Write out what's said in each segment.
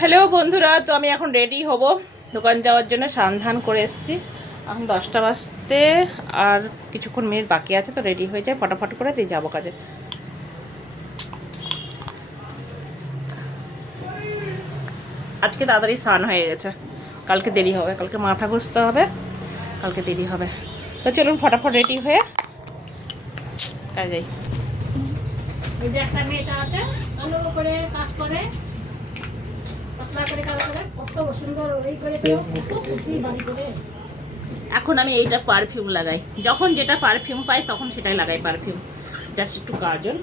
Hello বন্ধুরা, তো আমি এখন রেডি হব দোকান যাওয়ার জন্য। স্নান করে এসেছি, এখন 10টা বাজতে আর কিছুক্ষণ মিনিট বাকি আছে, তো রেডি হয়ে যায় ফটাফট করে দিয়ে যাবো কাজে। আজকে তাড়াতাড়ি স্নান হয়ে গেছে, কালকে দেরি হবে, কালকে মাথা ঘষতে হবে, কালকে দেরি হবে। তো চলুন ফটাফট রেডি হয়ে কাজে যাই। এই যে একটা মেয়েটা আছে ভালো করে কাজ করে, পাতলা করে কাজ করে, কত সুন্দর ওই করে তো কত খুশি বাড়ি করে। এখন আমি এইটা পারফিউম লাগাই, যখন যেটা পারফিউম পাই তখন সেটাই লাগাই পারফিউম। জাস্ট একটু কাজল,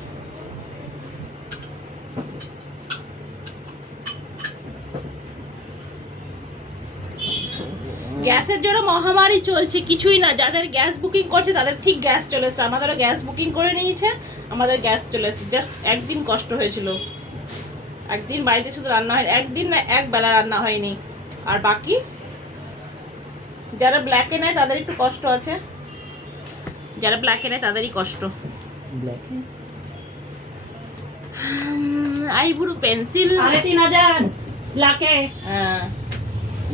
গ্যাসের জন্য মহামারী চলছে, কিছুই না। যাদের গ্যাস বুকিং করছে তাদের ঠিক গ্যাস চলে এসছে, আমাদেরও গ্যাস বুকিং করে নিয়েছে, আমাদের গ্যাস চলে এসছে। জাস্ট একদিন কষ্ট হয়েছিল, একদিন বাড়িতে শুধু রান্না হয়, একদিন না এক বেলা রান্না হয়নি। আর বাকি যারা ব্ল্যাকে নেয় তাদের একটু কষ্ট আছে, যারা ব্ল্যাকে নেয় তাদেরই কষ্ট। আইব্রু পেন্সিল 3,500 ব্ল্যাকে, হ্যাঁ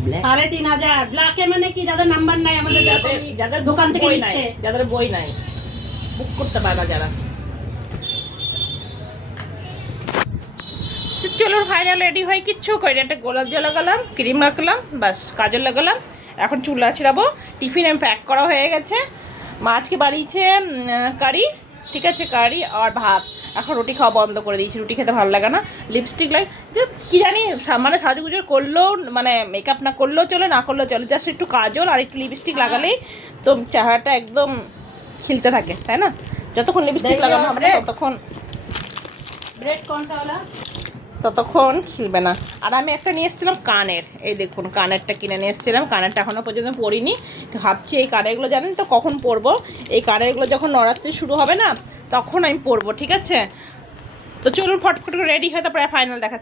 3,500 ব্ল্যাকে মানে কি যাদের নাম্বার নাই, আমাদের যাদের যাদের দোকান থেকে বই নাই, নিচ্ছে। যাদের বই নাই, বুক করতে পারে না যারা। তো চলো ফাইনাল রেডি হয়, কিচ্ছু করি না, একটা গোলাপ জল লাগালাম, ক্রিম লাগালাম, বাস কাজল লাগালাম। এখন চুল আছড়াবো, টিফিন আমি প্যাক করা হয়ে গেছে। মা আজকে বাড়িয়েছে কারি, ঠিক আছে, কারি আর ভাত। এখন রুটি খাওয়া বন্ধ করে দিয়েছি, রুটি খেতে ভালো লাগে না। লিপস্টিক লাইট যে কী জানি, মানে সাজুগুজো করলেও, মানে মেকআপ না করলেও চলে, না করলেও চলে, জাস্ট একটু কাজল আর একটু লিপস্টিক লাগালেই তো চেহারাটা একদম খিলতে থাকে, তাই না? যতক্ষণ লিপস্টিক লাগানো হবে না ততক্ষণ ব্রেড কোনটা वाला ততক্ষণ খিলবে না। আর আমি একটা নিয়ে এসেছিলাম কানের, এই দেখুন কানেরটা কিনে নিয়ে এসেছিলাম, কানেরটা এখনও পর্যন্ত পরিনি। ভাবছি এই কানেরগুলো জানেন তো কখন পরবো, এই কানেরগুলো যখন নবরাত্রি শুরু হবে না তখন আমি পরবো, ঠিক আছে? তো চলুন ফটফট করে রেডি হয়, তারপরে ফাইনাল দেখাচ্ছি।